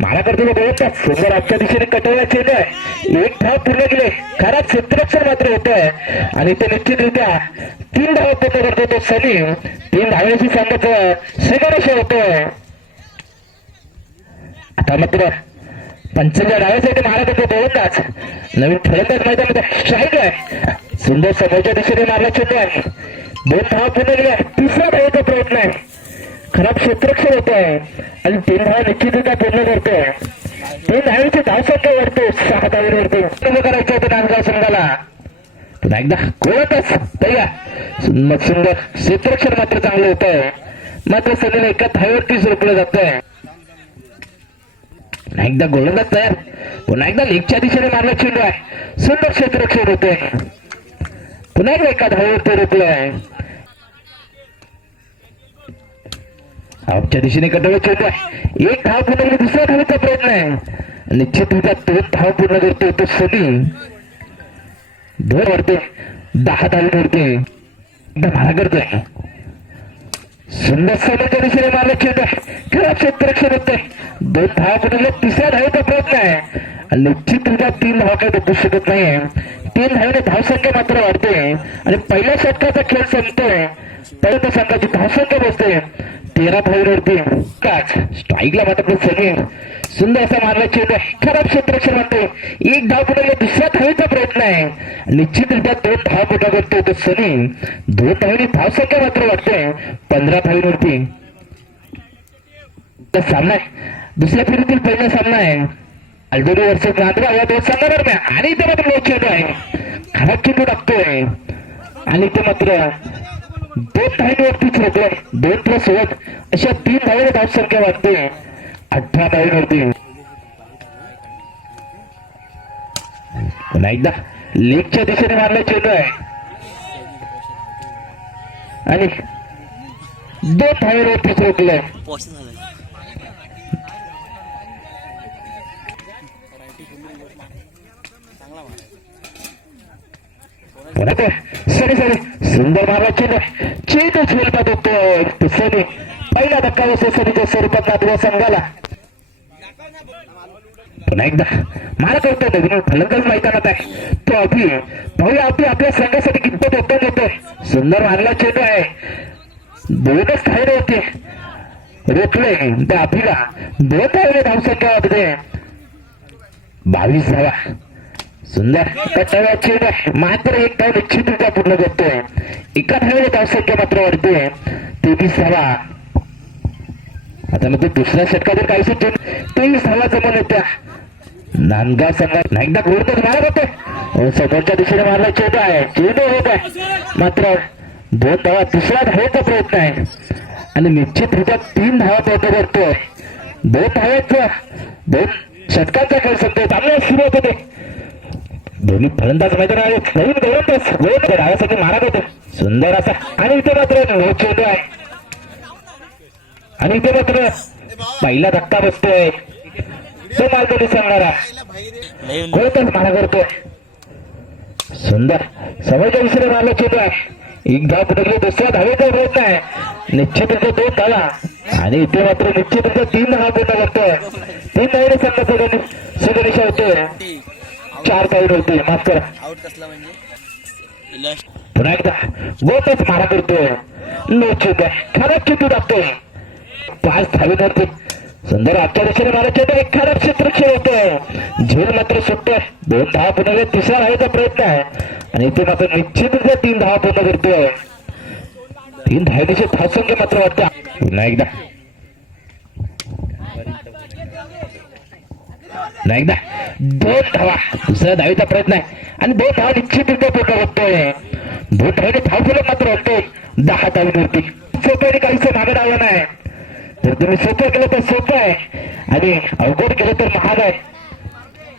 मला करतो बोलतात सुंदर आजच्या दिशेने कटवला चेंडू आहे. एक धाव पूर्ण केले. खराब क्षेत्ररक्षण मात्र होत आहे आणि ते निश्चितरित्या 3 धाव पूर्ण करतो तो सलीम. 3 धावेची संघाचं श्रीगणेश होतोय. आता मात्र पंचांच्या डाव्यासाठी मारा करतो गोलंदाज. नवीन फलंदाज मैदानामध्ये स्ट्राईक आहे. सुंदर समोरच्या दिशेने मारला चेंडू आहे. 2 धाव पूर्ण केले. 3रा धावेचा प्रयत्न आहे. खराब क्षेत्ररक्षण होत आहे आणि 3 धाव निश्चितरित्या पूर्ण करतोय. 3 धावेची धावसंख्या वाढतो. 6 धावेवरती करायचं होतं नांदगाव संघाला. पुन्हा एकदा गोलंदाज तयार. सुंदर क्षेत्ररक्षण मात्र चांगलं होत आहे. मात्र सध्याला एका धावेवरतीच रोखलं जात आहे. पुन्हा एकदा गोलंदाज तयार. पुन्हा एकदा लेगच्या दिशेने मारला चेंडू आहे. सुंदर क्षेत्ररक्षण होते. पुन्हा एकदा एका धावेवरती रोखलं आहे. आमच्या दिशेने कटवला चेंडू आहे. 1 धाव पूर्ण केली. 2ऱ्या धावेचा प्रयत्न आहे. निश्चितरित्या 2 धाव पूर्ण करतो तो सलीम. 2 वरते 10 धावेवरती एकदा मारा करतोय. सुंदर समोरच्या दिशेने मारला चेंडू आहे. खराब क्षेत्ररक्षण होतंय. 2 धाव पूर्ण केले. 3ऱ्या धावेचा प्रयत्न आहे आणि निश्चितरित्या 3 धाव काही बघू शकत नाही. 3 धावेने धावसंख्या मात्र वाढते आणि पहिल्या षटकाचा खेळ संपतोय. पहिल्या संघाची धावसंख्या बसते 13 धावेवरती. स्ट्राईकला मात्र सलीम. सुंदर असा मारला चेंडू आहे. खराब क्षेत्ररक्षण म्हणतो. 1 धाव पूर्ण केले. 2ऱ्या धावेचा प्रयत्न आहे. निश्चितरित्या 2 धाव पूर्ण करतो तो सलीम. 2 धावेने धावसंख्या मात्र वाढते 15 धावेवरती. सामना आहे. 2ऱ्या फेरीतील पहिला सामना आहे. अल्दोरी वर्सेस नांदगाव या 2 संघादरम्यान. आणि इथे मात्र चेंडू आहे. खराब चेंडू टाकतोय आणि इथे मात्र 2 धावेवरतीच रोखलाय. 2+1 अशा 3 धावेने धावसंख्या वाढते 18 धावेवरती. पुन्हा एकदा लेगच्या दिशेने मारला चेंडू आहे आणि 2 धावेवरतीच रोखलाय. सुंदर मारला चेंडू. चेंडू झेलतात होतो सनी. पहिला धक्का बसतो सनीच्या स्वरूपात नांदगाव संघाला. पुन्हा एकदा मारा करतो. नवीन फलंदाज मैदानात आहे तो अभि. पाहूया अभि आपल्या संघासाठी कितपत योगदान देतोय. सुंदर मारला चेंडू आहे. 2च धावे होते. रोखले त्या अभिला. 2 धावेने धावसंख्या वाढते 22 धावा. सुंदर कटवला चेंडू आहे. मात्र 1 धाव निश्चितरित्या पूर्ण करतोय. 1 धावेने धावसंख्या मात्र वाढते 23 धावा. आता मग 2ऱ्या षटकातील काही 23 धावा जमून येत्या नांदगाव संघात. एकदा गोलंदाज मारत होते. समोरच्या दिशेने मारला चेंडू आहे. चेंडू होत आहे मात्र 2 धावा. 3ऱ्या धावेचा प्रयत्न आहे आणि निश्चितरित्या 3 धावा पूर्ण करतोय. 2 धावेचा 2 षटकांचा खेळ संपतोय. चांगला सुरुवात होते. दोन्ही फलंदाज मैदानात आहेत. नवीन गोलंदाज डाव्यासाठी मारत होते. सुंदर असा आणि इथे मात्र चेंडू आहे आणि इथे मात्र पहिला धक्का बसतोय. तो मालदोडी सांगणारा गोलंदाज मारा करतोय. सुंदर समोरच्या दिशेने मारला चेंडू आहे. 1 धाव पटकली. 2ऱ्या धावेचा प्रयत्न आहे. निश्चितरित्या 2 धावा आणि इथे मात्र निश्चितरित्या 3 धावा पूर्ण करतोय. 3 धावेने संघाचा सुगणेशा होतोय. 4 धावेवरती. माफ करा. पुन्हा एकदा गोलंदाज मारा करतोय. नो चेंडू आहे. खराब चेंडू टाकतोय 5 धावेवरती. सुंदर आजच्या दिशेने मारा चेंडू. 1 खराब क्षेत्ररक्षण होतोय. झेल मात्र सुटतोय. 2 धावा पूर्ण केले. 3ऱ्या धावेचा प्रयत्न आहे आणि इथे मात्र निश्चितरित्या 3 धावा पूर्ण करतोय. 3 धावेची धावसंख्या मात्र वाटते. पुन्हा एकदा 2 धावा. 2ऱ्या धावेचा प्रयत्न आहे आणि 2 धावा निश्चितरित्या पूर्ण करतोय. 2 धावेने धावफलक मात्र वाटतोय 10 धावेवरती. सोपं काहीच मागे डावलं नाही. जर तुम्ही सोपं केलं तर सोपं आहे आणि अवघड केलं तर महाग आहे.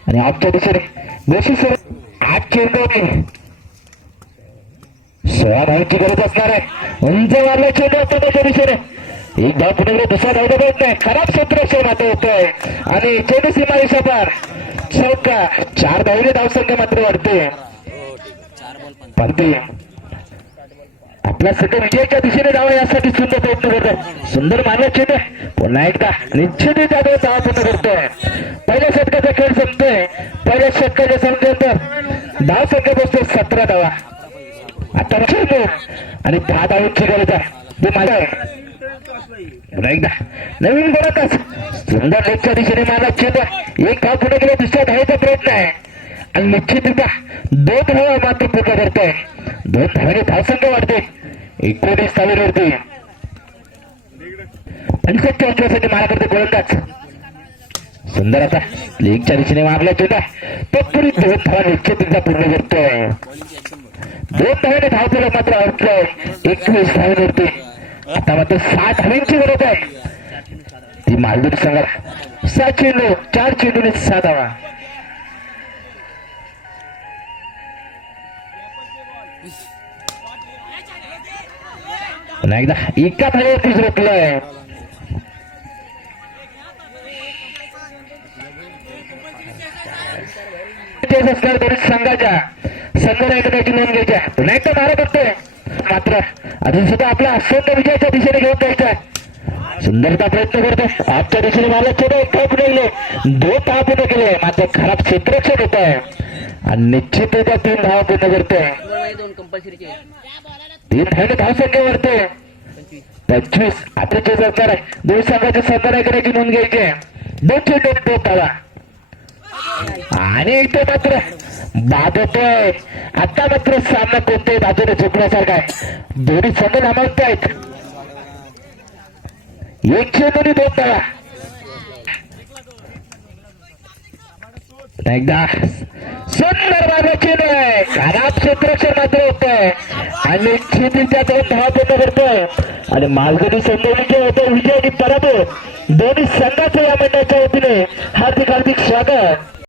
आणि आजच्या दिशेने गोशी सर 8 चेंडू 16 धावेची गरज असणार आहे. उंच मारला चेंडू त्याच्या दिशेने 1 धाव पुढे. 2ऱ्या धावेचा प्रयत्न आहे. खराब क्षेत्ररक्षण मात्र होतोय आणि चेंडू सीमारेषा पार. चौका. 4 धावेने धावसंख्या मात्र वाढते. आपला सगळं विजयाच्या दिशेने जावं यासाठी सुंदर प्रयत्न करतो. सुंदर मानव चेंडू आहे. पुन्हा एकदा निश्चित जाधव धावा पूर्ण करतोय. पहिल्या षटकाचा खेळ संपतोय. पहिल्या षटकाच्या संपल्यानंतर धाव संख्या बसतो 17 धावा. आता चेंडू आणि 10 धावांची गरज आहे. ते माझा आहे. पुन्हा एकदा नवीन गोलंदाज सुंदर लेगच्या दिशेने मानव चेंडू. एक धाव पुढे गेला. दुसऱ्या धावेचा प्रयत्न आहे आणि निश्चितरित्या 2 धावा मात्र पूर्ण करतोय. 2 धावाने धावसंख्या वाढते 19 धावेवरती. 65 साठी मारा करते गोलंदाज. सुंदर आता लेगच्या दिशेने मारला चेंडू. तत्पुरी 2 धावा निश्चितरित्या पूर्ण करतोय. 2 धावाने धाव पूर्ण मात्र अडकलोय 21 धावेवरती. आता मात्र 6 धावांची गरज आहे. ती मालदीव संघाला 6 चेंडू 4 चेंडूने 6 धावा. पुन्हा एकदा एका धावेवरतीच रोखलंय. असणार दोन्ही संघाच्या संघाला एकदाची नोंद घ्यायची आहे. पुन्हा एकदा मारा करतोय मात्र अजून सुद्धा आपला सुंदर विजयाच्या दिशेने घेऊन जायचा आहे. सुंदरता प्रयत्न करतो. आजच्या दिशेने मारला चेंडू. 1 धाव पुढे गेले. 2 धाव पूर्ण केले मात्र खराब क्षेत्ररक्षण होत आहे आणि निश्चितरित्या 3 धावा पूर्ण करतोय. 3 धावाने धावसंख्या वाढते 25. आता चेंडू आहे. दोन संघाच्या संघाकडे नोंद घ्यायची आहे. 2 चेंडू 2 धावा आणि इथे मात्र बाद होतोय. आता मात्र सामना कोणत्याही बाजूने झुकण्यासारखा आहे. दोन्ही संघ नामावत आहेत. 1 चेंडू 2 धावा. एकदा सुंदर मारला चेंडू आहे. खराब क्षेत्ररक्षण मात्र होतोय आणि निश्चितरित्या 2 धावा पूर्ण करतोय आणि मालगडी संघ विजय होतो. विजय आणि पराभव दोन्ही संघाचं या मंडळाच्या वतीने हार्दिक स्वागत.